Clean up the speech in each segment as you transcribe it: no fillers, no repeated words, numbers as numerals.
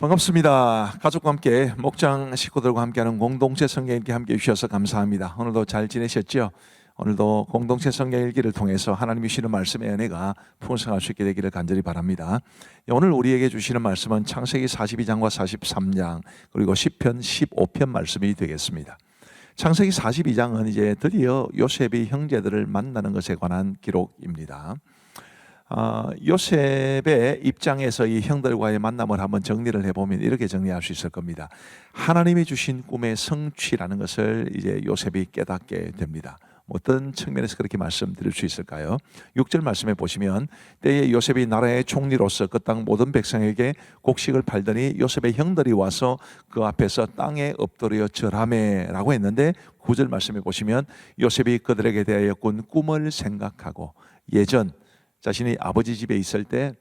반갑습니다. 가족과 함께 목장 식구들과 함께하는 공동체 성경읽기 함께해 주셔서 감사합니다. 오늘도 잘 지내셨죠? 오늘도 공동체 성경읽기를 통해서 하나님이 주시는 말씀의 은혜가 풍성할 수 있게 되기를 간절히 바랍니다. 오늘 우리에게 주시는 말씀은 창세기 42장과 43장 그리고 시편 15편 말씀이 되겠습니다. 창세기 42장은 이제 드디어 요셉이 형제들을 만나는 것에 관한 기록입니다. 요셉의 입장에서 이 형들과의 만남을 한번 정리를 해보면 이렇게 정리할 수 있을 겁니다. 하나님이 주신 꿈의 성취라는 것을 이제 요셉이 깨닫게 됩니다. 어떤 측면에서 그렇게 말씀드릴 수 있을까요? 6절 말씀에 보시면 때에 요셉이 나라의 총리로서 그 땅 모든 백성에게 곡식을 팔더니 요셉의 형들이 와서 그 앞에서 땅에 엎드려 절하매라고 했는데 9절 말씀에 보시면 요셉이 그들에게 대하여 꾼 꿈을 생각하고 예전 자신이 아버지 집에 있을 때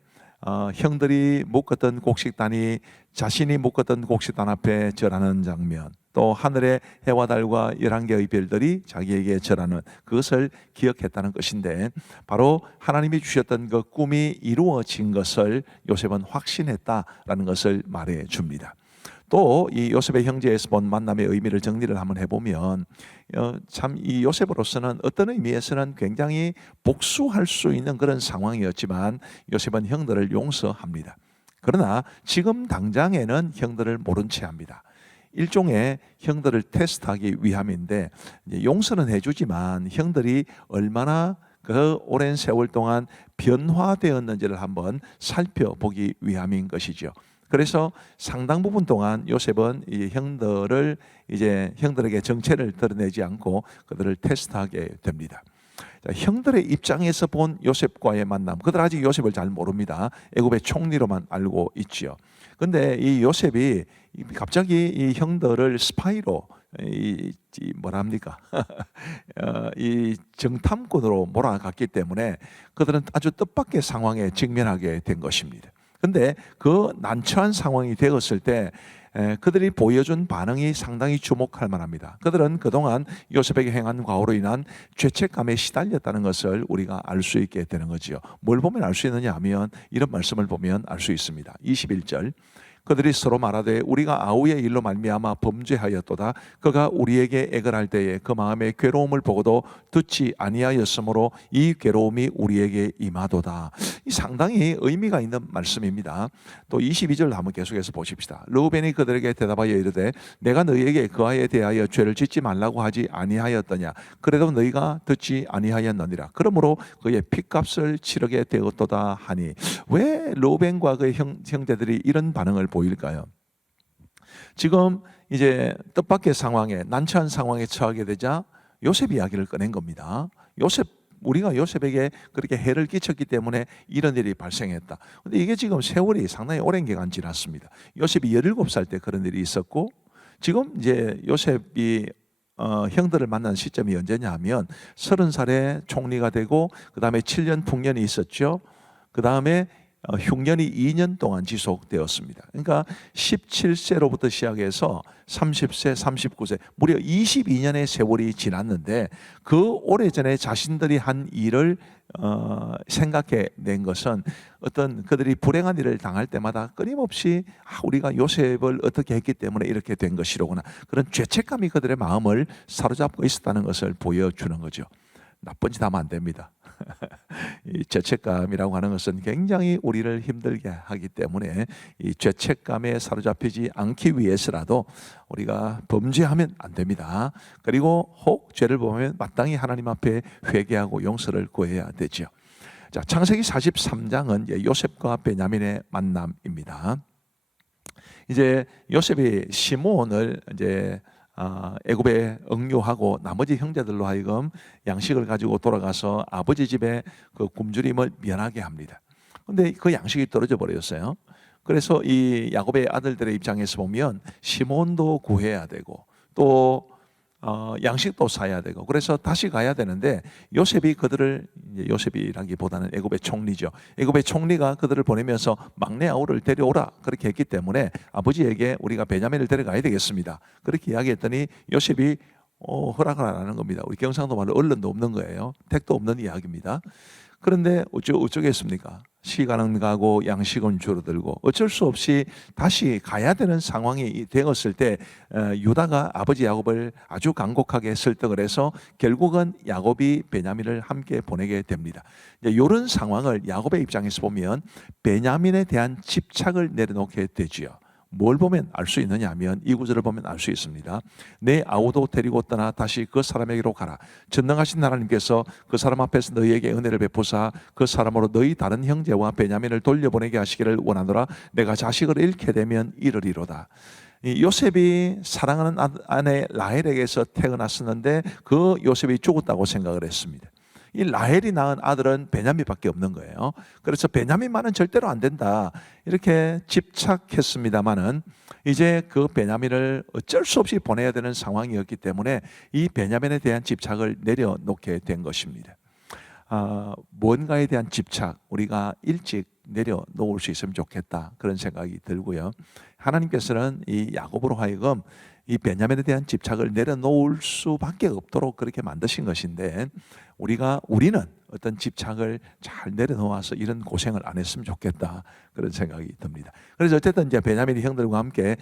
형들이 묶었던 곡식단이 자신이 묶었던 곡식단 앞에 절하는 장면, 또 하늘의 해와 달과 11개의 별들이 자기에게 절하는 그것을 기억했다는 것인데, 바로 하나님이 주셨던 그 꿈이 이루어진 것을 요셉은 확신했다라는 것을 말해 줍니다. 또 이 요셉의 형제에서 본 만남의 의미를 정리를 한번 해보면 참 이 요셉으로서는 어떤 의미에서는 굉장히 복수할 수 있는 그런 상황이었지만 요셉은 형들을 용서합니다. 그러나 지금 당장에는 형들을 모른 채 합니다. 일종의 형들을 테스트하기 위함인데, 이제 용서는 해주지만 형들이 얼마나 그 오랜 세월 동안 변화되었는지를 한번 살펴보기 위함인 것이죠. 그래서 상당 부분 동안 요셉은 이 형들에게 정체를 드러내지 않고 그들을 테스트하게 됩니다. 형들의 입장에서 본 요셉과의 만남, 그들 아직 요셉을 잘 모릅니다. 애굽의 총리로만 알고 있지요. 근데 이 요셉이 갑자기 이 형들을 스파이로 이 정탐꾼으로 몰아갔기 때문에 그들은 아주 뜻밖의 상황에 직면하게 된 것입니다. 근데 그 난처한 상황이 되었을 때 그들이 보여준 반응이 상당히 주목할 만합니다. 그들은 그동안 요셉에게 행한 과오로 인한 죄책감에 시달렸다는 것을 우리가 알 수 있게 되는 거지요. 뭘 보면 알 수 있느냐 하면 이런 말씀을 보면 알 수 있습니다. 21절 그들이 서로 말하되 우리가 아우의 일로 말미암아 범죄하였도다. 그가 우리에게 액을 할 때에 그 마음의 괴로움을 보고도 듣지 아니하였으므로 이 괴로움이 우리에게 임하도다. 이 상당히 의미가 있는 말씀입니다. 또 22절 한번 계속해서 보십시다. 르우벤이 그들에게 대답하여 이르되 내가 너희에게 그 아이에 대하여 죄를 짓지 말라고 하지 아니하였더냐. 그래도 너희가 듣지 아니하였느니라. 그러므로 그의 핏값을 치르게 되었도다 하니, 왜 르우벤과 그의 형제들이 이런 반응을 보일까요? 지금 이제 뜻밖의 상황에, 난처한 상황에 처하게 되자 요셉 이야기를 꺼낸 겁니다. 우리가 요셉에게 그렇게 해를 끼쳤기 때문에 이런 일이 발생했다. 근데 이게 지금 세월이 상당히 오랜 기간 지났습니다. 요셉이 17살 때 그런 일이 있었고, 지금 이제 요셉이 형들을 만난 시점이 언제냐 하면 30살에 총리가 되고 그 다음에 7년 풍년이 있었죠. 그 다음에 흉년이 2년 동안 지속되었습니다. 그러니까 17세로부터 시작해서 30세, 39세, 무려 22년의 세월이 지났는데 그 오래전에 자신들이 한 일을 생각해 낸 것은 어떤 그들이 불행한 일을 당할 때마다 끊임없이 우리가 요셉을 어떻게 했기 때문에 이렇게 된 것이로구나, 그런 죄책감이 그들의 마음을 사로잡고 있었다는 것을 보여주는 거죠. 나쁜 짓 하면 안 됩니다. 이 죄책감이라고 하는 것은 굉장히 우리를 힘들게 하기 때문에 이 죄책감에 사로잡히지 않기 위해서라도 우리가 범죄하면 안 됩니다. 그리고 혹 죄를 범하면 마땅히 하나님 앞에 회개하고 용서를 구해야 되죠. 자, 창세기 43장은 요셉과 베냐민의 만남입니다. 이제 요셉이 시므온을 이제 애굽에 억류하고 나머지 형제들로 하여금 양식을 가지고 돌아가서 아버지 집에 그 굶주림을 면하게 합니다. 그런데 그 양식이 떨어져 버렸어요. 그래서 이 야곱의 아들들의 입장에서 보면 시몬도 구해야 되고 또 양식도 사야 되고, 그래서 다시 가야 되는데 요셉이 그들을, 요셉이라기보다는 애굽의 총리죠. 애굽의 총리가 그들을 보내면서 막내 아우를 데려오라 그렇게 했기 때문에 아버지에게 우리가 베냐민을 데려가야 되겠습니다 그렇게 이야기했더니 요셉이 허락을 안 하는 겁니다. 우리 경상도 말로 언론도 없는 거예요. 택도 없는 이야기입니다. 그런데 어쩌겠습니까? 시간은 가고 양식은 줄어들고 어쩔 수 없이 다시 가야 되는 상황이 되었을 때 유다가 아버지 야곱을 아주 간곡하게 설득을 해서 결국은 야곱이 베냐민을 함께 보내게 됩니다. 이런 상황을 야곱의 입장에서 보면 베냐민에 대한 집착을 내려놓게 되지요. 뭘 보면 알 수 있느냐 하면 이 구절을 보면 알 수 있습니다. 내 아우도 데리고 떠나 다시 그 사람에게로 가라. 전능하신 하나님께서 그 사람 앞에서 너희에게 은혜를 베푸사 그 사람으로 너희 다른 형제와 베냐민을 돌려보내게 하시기를 원하노라. 내가 자식을 잃게 되면 이르리로다. 요셉이 사랑하는 아내 라헬에게서 태어났었는데 그 요셉이 죽었다고 생각을 했습니다. 이 라헬이 낳은 아들은 베냐민밖에 없는 거예요. 그래서 베냐민만은 절대로 안 된다 이렇게 집착했습니다마는 이제 그 베냐민을 어쩔 수 없이 보내야 되는 상황이었기 때문에 이 베냐민에 대한 집착을 내려놓게 된 것입니다. 뭔가에 대한 집착 우리가 일찍 내려놓을 수 있으면 좋겠다 그런 생각이 들고요. 하나님께서는 이 야곱으로 하여금 이 베냐민에 대한 집착을 내려놓을 수밖에 없도록 그렇게 만드신 것인데 우리는 어떤 집착을 잘 내려놓아서 이런 고생을 안 했으면 좋겠다 그런 생각이 듭니다. 그래서 어쨌든 이제 베냐민이 형들과 함께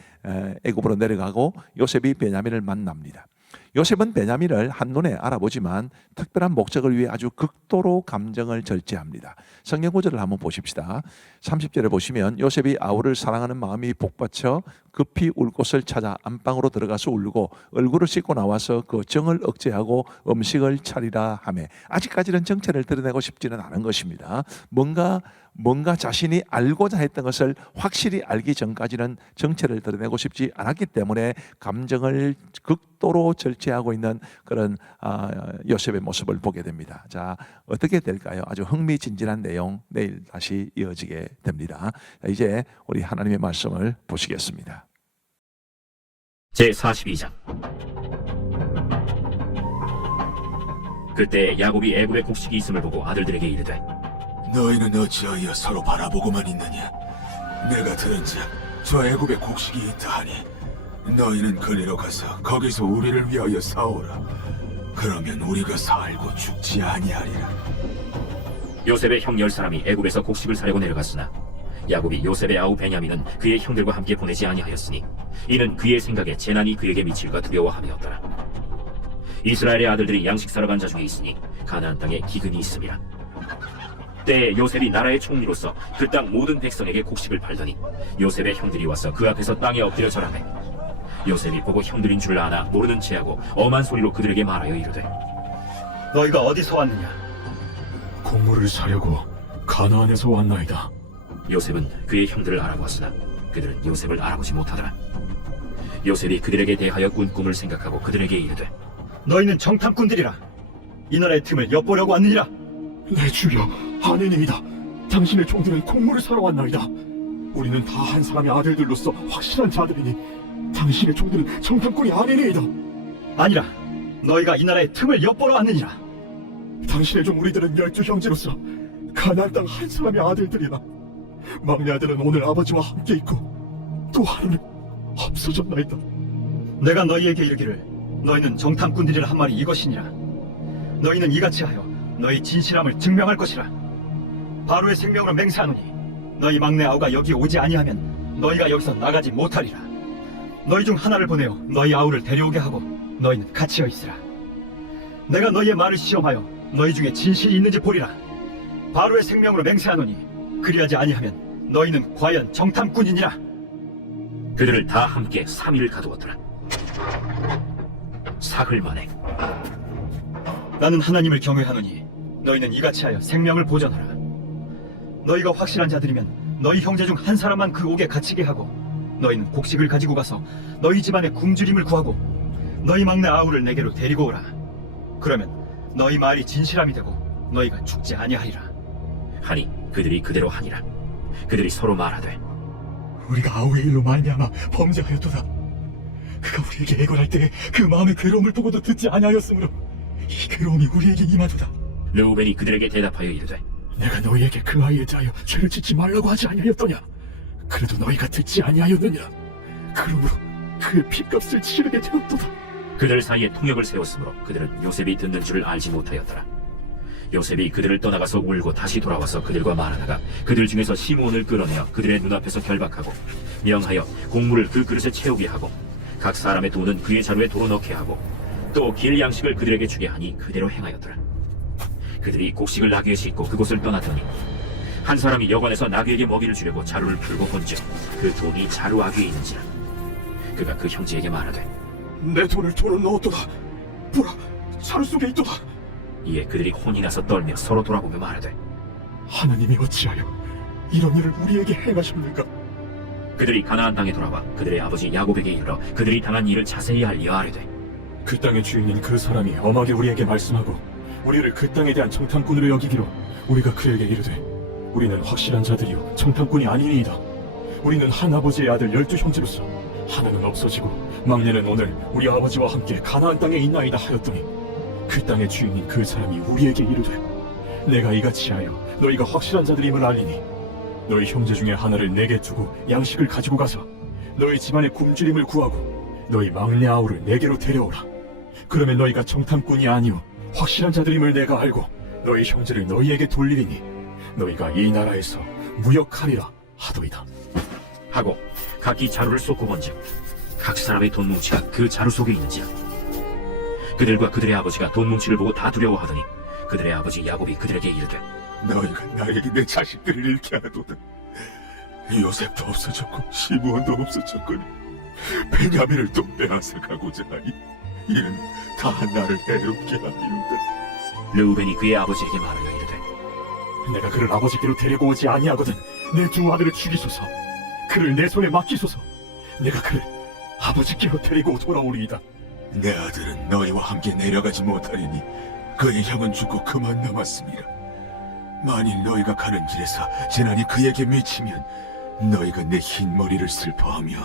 애굽으로 내려가고 요셉이 베냐민을 만납니다. 요셉은 베냐민을 한눈에 알아보지만 특별한 목적을 위해 아주 극도로 감정을 절제합니다. 성경 구절을 한번 보십시다. 30절에 보시면 요셉이 아우를 사랑하는 마음이 복받쳐 급히 울 곳을 찾아 안방으로 들어가서 울고 얼굴을 씻고 나와서 그 정을 억제하고 음식을 차리라 하며 아직까지는 정체를 드러내고 싶지는 않은 것입니다. 뭔가 자신이 알고자 했던 것을 확실히 알기 전까지는 정체를 드러내고 싶지 않았기 때문에 감정을 극도로 절제하고 있는 그런 요셉의 모습을 보게 됩니다. 자, 어떻게 될까요? 아주 흥미진진한 내용 내일 다시 이어지게 됩니다. 자, 이제 우리 하나님의 말씀을 보시겠습니다. 제42장. 그때 야곱이 애굽에 곡식이 있음을 보고 아들들에게 이르되 너희는 어찌하여 서로 바라보고만 있느냐? 내가 들은즉 저 애굽에 곡식이 있다 하니 너희는 그리로 가서 거기서 우리를 위하여 사오라. 그러면 우리가 살고 죽지 아니하리라. 요셉의 형 10사람이 애굽에서 곡식을 사려고 내려갔으나 야곱이 요셉의 아우 베냐민은 그의 형들과 함께 보내지 아니하였으니 이는 그의 생각에 재난이 그에게 미칠까 두려워함이었더라. 이스라엘의 아들들이 양식 사러 간 자 중에 있으니 가나안 땅에 기근이 있음이라. 때에 요셉이 나라의 총리로서 그 땅 모든 백성에게 곡식을 팔더니 요셉의 형들이 와서 그 앞에서 땅에 엎드려 절하매 요셉이 보고 형들인 줄 아나 모르는 체하고 엄한 소리로 그들에게 말하여 이르되 너희가 어디서 왔느냐? 곡물을 사려고 가나안에서 왔나이다. 요셉은 그의 형들을 알아보았으나 그들은 요셉을 알아보지 못하더라. 요셉이 그들에게 대하여 꾼 꿈을 생각하고 그들에게 이르되 너희는 정탐꾼들이라. 이 나라의 틈을 엿보려고 왔느니라. 내 주여, 아내니이다. 당신의 종들은 곡물을 사러 왔나이다. 우리는 다 한 사람의 아들들로서 확실한 자들이니 당신의 종들은 정탐꾼이 아니니이다. 아니라 너희가 이 나라의 틈을 엿보러 왔느니라. 당신의 종 우리들은 12 형제로서 가나안 땅 한 사람의 아들들이나 막내 아들은 오늘 아버지와 함께 있고 또 하루는 없어졌나이다. 내가 너희에게 이르기를 너희는 정탐꾼들이라 한 말이 이것이니라. 너희는 이같이 하여 너희 진실함을 증명할 것이라. 바로의 생명으로 맹세하노니 너희 막내 아우가 여기 오지 아니하면 너희가 여기서 나가지 못하리라. 너희 중 하나를 보내어 너희 아우를 데려오게 하고 너희는 갇히어 있으라. 내가 너희의 말을 시험하여 너희 중에 진실이 있는지 보리라. 바로의 생명으로 맹세하노니 그리하지 아니하면 너희는 과연 정탐꾼이니라. 그들을 다 함께 3일을 가두었더라. 사흘 만에 나는 하나님을 경외하노니 너희는 이같이 하여 생명을 보전하라. 너희가 확실한 자들이면 너희 형제 중 한 사람만 그 옥에 갇히게 하고 너희는 곡식을 가지고 가서 너희 집안의 굶주림을 구하고 너희 막내 아우를 내게로 데리고 오라. 그러면 너희 말이 진실함이 되고 너희가 죽지 아니하리라. 하니 그들이 그대로 하니라. 그들이 서로 말하되 우리가 아우의 일로 말미암아 범죄하였도다. 그가 우리에게 애걸할 때 그 마음의 괴로움을 보고도 듣지 아니하였으므로 이 괴로움이 우리에게 임하도다. 르우벤이 그들에게 대답하여 이르되 내가 너희에게 그 아이에 대하여 죄를 짓지 말라고 하지 아니하였더냐? 그래도 너희가 듣지 아니하였느냐? 그러므로 그의 핏값을 치르게 되었도다. 그들 사이에 통역을 세웠으므로 그들은 요셉이 듣는 줄을 알지 못하였더라. 요셉이 그들을 떠나가서 울고 다시 돌아와서 그들과 말하다가 그들 중에서 시므온을 끌어내어 그들의 눈앞에서 결박하고 명하여 곡물을 그 그릇에 채우게 하고 각 사람의 돈은 그의 자루에 도로 넣게 하고 또 길 양식을 그들에게 주게 하니 그대로 행하였더라. 그들이 곡식을 나귀에 싣고 그곳을 떠났더니 한 사람이 여관에서 나귀에게 먹이를 주려고 자루를 풀고 본즉 그 돈이 자루 아귀에 있는지라. 그가 그 형제에게 말하되 내 돈을 도로 넣었도다. 보라, 자루 속에 있도다. 이에 그들이 혼이 나서 떨며 서로 돌아보며 말하되 하나님이 어찌하여 이런 일을 우리에게 행하셨는가? 그들이 가나안 땅에 돌아와 그들의 아버지 야곱에게 이르러 그들이 당한 일을 자세히 알려 아뢰되 그 땅의 주인인 그 사람이 엄하게 우리에게 말씀하고 우리를 그 땅에 대한 정탐꾼으로 여기기로 우리가 그에게 이르되 우리는 확실한 자들이요 정탐꾼이 아니니이다. 우리는 한 아버지의 아들 12형제로서 하나는 없어지고 막내는 오늘 우리 아버지와 함께 가나안 땅에 있나이다 하였더니 그 땅의 주인인 그 사람이 우리에게 이르되 내가 이같이 하여 너희가 확실한 자들임을 알리니 너희 형제 중에 하나를 내게 두고 양식을 가지고 가서 너희 집안의 굶주림을 구하고 너희 막내 아우를 내게로 데려오라. 그러면 너희가 정탐꾼이 아니오 확실한 자들임을 내가 알고 너희 형제를 너희에게 돌리리니 너희가 이 나라에서 무역하리라 하더이다. 하고 각기 자루를 쏟고 본즉 각 사람의 돈 뭉치가 그 자루 속에 있는지라. 그들과 그들의 아버지가 돈 뭉치를 보고 다 두려워하더니 그들의 아버지 야곱이 그들에게 이르되 너희가 나에게 내 자식들을 잃게 하도다. 요셉도 없어졌고 시므온도 없어졌거니 베냐민을 또 빼앗아가고자 하니 이는 다 나를 해롭게 하리로다. 르우벤이 그의 아버지에게 말하여 이르되 내가 그를 아버지께로 데리고 오지 아니하거든 내 두 아들을 죽이소서. 그를 내 손에 맡기소서. 내가 그를 아버지께로 데리고 돌아오리이다. 내 아들은 너희와 함께 내려가지 못하리니 그의 형은 죽고 그만 남았습니다. 만일 너희가 가는 길에서 재난이 그에게 미치면 너희가 내 흰 머리를 슬퍼하며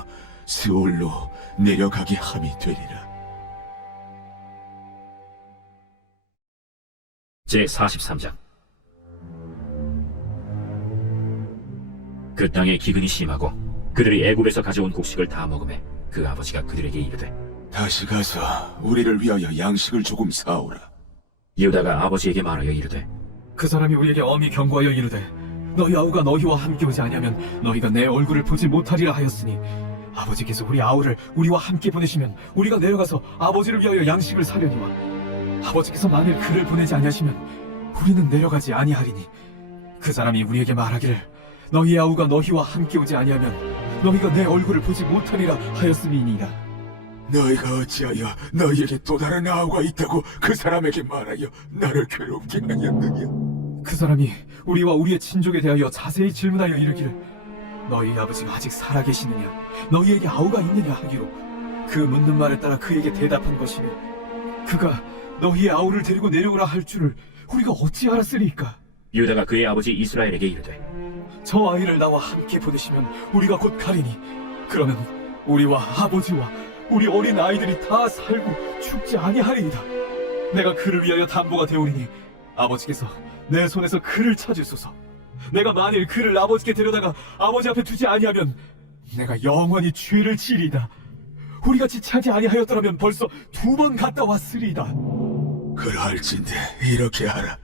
스올로 내려가게 함이 되리라. 제43장. 그 땅에 기근이 심하고 그들이 애굽에서 가져온 곡식을 다 먹으매 그 아버지가 그들에게 이르되 다시 가서 우리를 위하여 양식을 조금 사오라. 유다가 아버지에게 말하여 이르되 그 사람이 우리에게 엄히 경고하여 이르되 너희 아우가 너희와 함께 오지 아니하면 너희가 내 얼굴을 보지 못하리라 하였으니 아버지께서 우리 아우를 우리와 함께 보내시면 우리가 내려가서 아버지를 위하여 양식을 사려니와 아버지께서 만일 그를 보내지 아니하시면 우리는 내려가지 아니하리니 그 사람이 우리에게 말하기를 너희 아우가 너희와 함께 오지 아니하면 너희가 내 얼굴을 보지 못하리라 하였음이니이다. 너희가 어찌하여 너희에게 또 다른 아우가 있다고 그 사람에게 말하여 나를 괴롭게 하였느냐? 그 사람이 우리와 우리의 친족에 대하여 자세히 질문하여 이르기를 너희 아버지가 아직 살아계시느냐 너희에게 아우가 있느냐 하기로 그 묻는 말에 따라 그에게 대답한 것이니 그가 너희의 아우를 데리고 내려오라 할 줄을 우리가 어찌 알았으리까? 유다가 그의 아버지 이스라엘에게 이르되 저 아이를 나와 함께 보내시면 우리가 곧 가리니 그러면 우리와 아버지와 우리 어린 아이들이 다 살고 죽지 아니하리이다. 내가 그를 위하여 담보가 되오리니 아버지께서 내 손에서 그를 찾으소서. 내가 만일 그를 아버지께 데려다가 아버지 앞에 두지 아니하면 내가 영원히 죄를 지리이다. 우리가 지체하지 아니하였더라면 벌써 2번 갔다 왔으리이다. 그럴진대 이렇게 하라.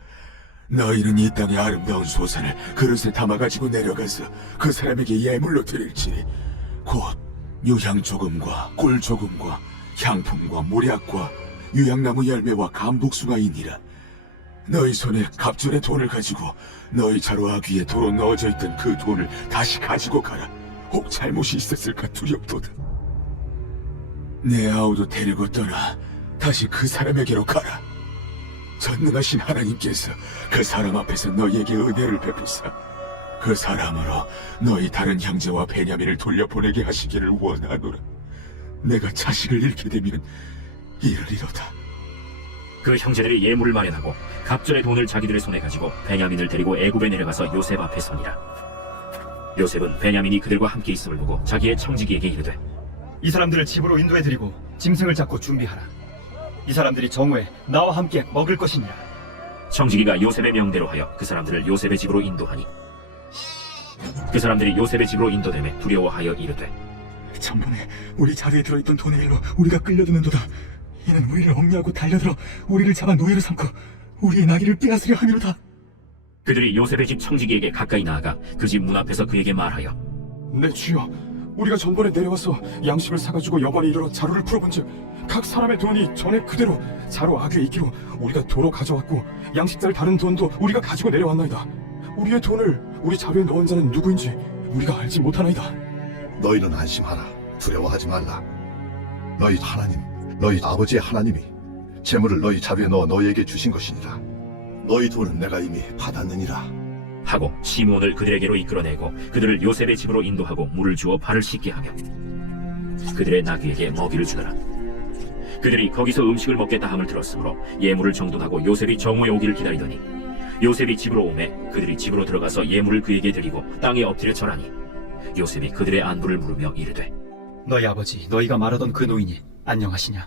너희는 이 땅의 아름다운 소산을 그릇에 담아가지고 내려가서 그 사람에게 예물로 드릴지니 곧 유향 조금과 꿀 조금과 향품과 모략과 유향나무 열매와 감복수가 있니라. 너희 손에 갑절의 돈을 가지고 너희 자루 아귀에 도로 넣어져 있던 그 돈을 다시 가지고 가라. 혹 잘못이 있었을까 두렵도다. 내 아우도 데리고 떠나 다시 그 사람에게로 가라. 전능하신 하나님께서 그 사람 앞에서 너희에게 은혜를 베푸사 그 사람으로 너희 다른 형제와 베냐민을 돌려보내게 하시기를 원하노라. 내가 자식을 잃게 되면 이르리로다. 그 형제들이 예물을 마련하고 갑절의 돈을 자기들의 손에 가지고 베냐민을 데리고 애굽에 내려가서 요셉 앞에 서니라. 요셉은 베냐민이 그들과 함께 있음을 보고 자기의 청지기에게 이르되 이 사람들을 집으로 인도해드리고 짐승을 잡고 준비하라. 이 사람들이 정오에 나와 함께 먹을 것이니라. 청지기가 요셉의 명대로 하여 그 사람들을 요셉의 집으로 인도하니 그 사람들이 요셉의 집으로 인도되매 두려워하여 이르되 전번에 우리 자리에 들어있던 돈의 일로 우리가 끌려드는도다. 이는 우리를 억류하고 달려들어 우리를 잡아 노예로 삼고 우리의 나귀를 빼앗으려 함이로다. 그들이 요셉의 집 청지기에게 가까이 나아가 그 집 문 앞에서 그에게 말하여 네 주여, 우리가 전번에 내려와서 양식을 사가지고 여관에 이르러 자루를 풀어본즉 각 사람의 돈이 전에 그대로 자루 아귀에 있기로 우리가 도로 가져왔고 양식살 다른 돈도 우리가 가지고 내려왔나이다. 우리의 돈을 우리 자루에 넣은 자는 누구인지 우리가 알지 못하나이다. 너희는 안심하라. 두려워하지 말라. 너희 하나님, 너희 아버지의 하나님이 재물을 너희 자루에 넣어 너희에게 주신 것이니라. 너희 돈은 내가 이미 받았느니라. 하고 시므온을 그들에게로 이끌어내고 그들을 요셉의 집으로 인도하고 물을 주어 발을 씻게 하며 그들의 나귀에게 먹이를 주더라. 그들이 거기서 음식을 먹겠다 함을 들었으므로 예물을 정돈하고 요셉이 정오에 오기를 기다리더니 요셉이 집으로 오매 그들이 집으로 들어가서 예물을 그에게 드리고 땅에 엎드려 절하니 요셉이 그들의 안부를 물으며 이르되 너희 아버지 너희가 말하던 그 노인이 안녕하시냐?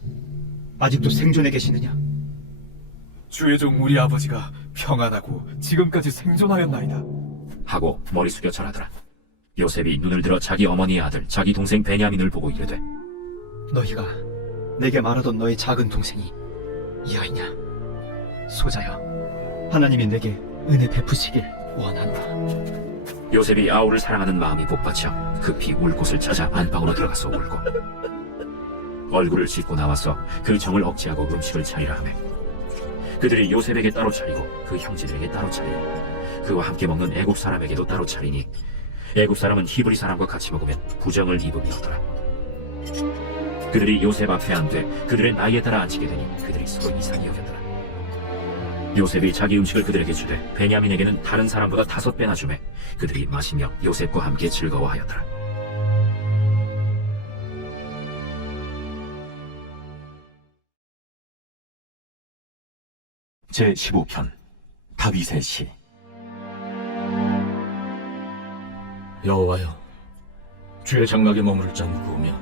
아직도 생존해 계시느냐? 주의 종 우리 아버지가 평안하고 지금까지 생존하였나이다. 하고 머리 숙여 절하더라. 요셉이 눈을 들어 자기 어머니의 아들 자기 동생 베냐민을 보고 이르되 너희가 내게 말하던 너희 작은 동생이 이 아이냐? 소자여, 하나님이 내게 은혜 베푸시길 원한다. 요셉이 아우를 사랑하는 마음이 복받쳐 급히 울 곳을 찾아 안방으로 들어가서 울고 얼굴을 씻고 나와서 그 정을 억제하고 음식을 차리라 하매 그들이 요셉에게 따로 차리고 그 형제들에게 따로 차리고 그와 함께 먹는 애굽 사람에게도 따로 차리니 애굽 사람은 히브리 사람과 같이 먹으면 부정을 입음이었더라. 그들이 요셉 앞에 앉되 그들의 나이에 따라 앉히게 되니 그들이 서로 이상히 여겼더라. 요셉이 자기 음식을 그들에게 주되 베냐민에게는 다른 사람보다 5배나 주매 그들이 마시며 요셉과 함께 즐거워하였더라. 제15편 다윗의 시. 여호와여, 주의 장막에 머무를 자 누구오며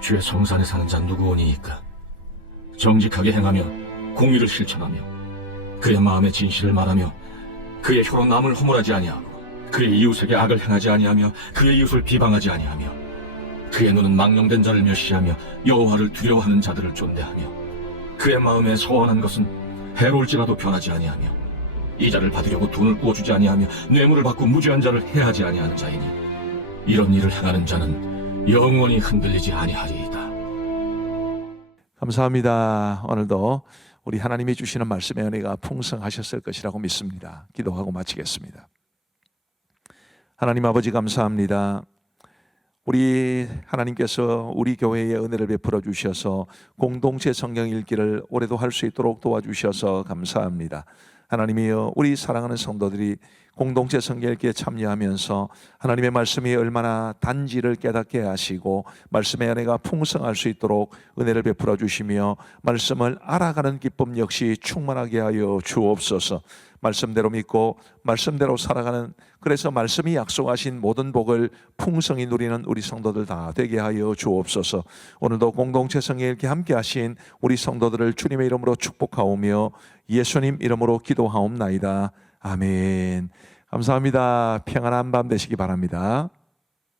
주의 성산에 사는 자 누구오니이까? 정직하게 행하며 공의를 실천하며 그의 마음의 진실을 말하며 그의 혀로 남을 허물하지 아니하고 그의 이웃에게 악을 행하지 아니하며 그의 이웃을 비방하지 아니하며 그의 눈은 망령된 자를 멸시하며 여호와를 두려워하는 자들을 존대하며 그의 마음에 서원한 것은 해로울지라도 변하지 아니하며 이자를 받으려고 돈을 꾸어주지 아니하며 뇌물을 받고 무죄한 자를 해하지 아니하는 자이니 이런 일을 행하는 자는 영원히 흔들리지 아니하리이다. 감사합니다. 오늘도 우리 하나님이 주시는 말씀의 은혜가 풍성하셨을 것이라고 믿습니다. 기도하고 마치겠습니다. 하나님 아버지 감사합니다. 우리 하나님께서 우리 교회에 은혜를 베풀어 주셔서 공동체 성경 읽기를 올해도 할 수 있도록 도와주셔서 감사합니다. 하나님이여, 우리 사랑하는 성도들이 공동체 성경 읽기에 참여하면서 하나님의 말씀이 얼마나 단지를 깨닫게 하시고 말씀의 은혜가 풍성할 수 있도록 은혜를 베풀어 주시며 말씀을 알아가는 기쁨 역시 충만하게 하여 주옵소서. 말씀대로 믿고 말씀대로 살아가는, 그래서 말씀이 약속하신 모든 복을 풍성히 누리는 우리 성도들 다 되게 하여 주옵소서. 오늘도 공동체 성경 읽기 함께 하신 우리 성도들을 주님의 이름으로 축복하오며 예수님 이름으로 기도하옵나이다. 아멘. 감사합니다. 평안한 밤 되시기 바랍니다.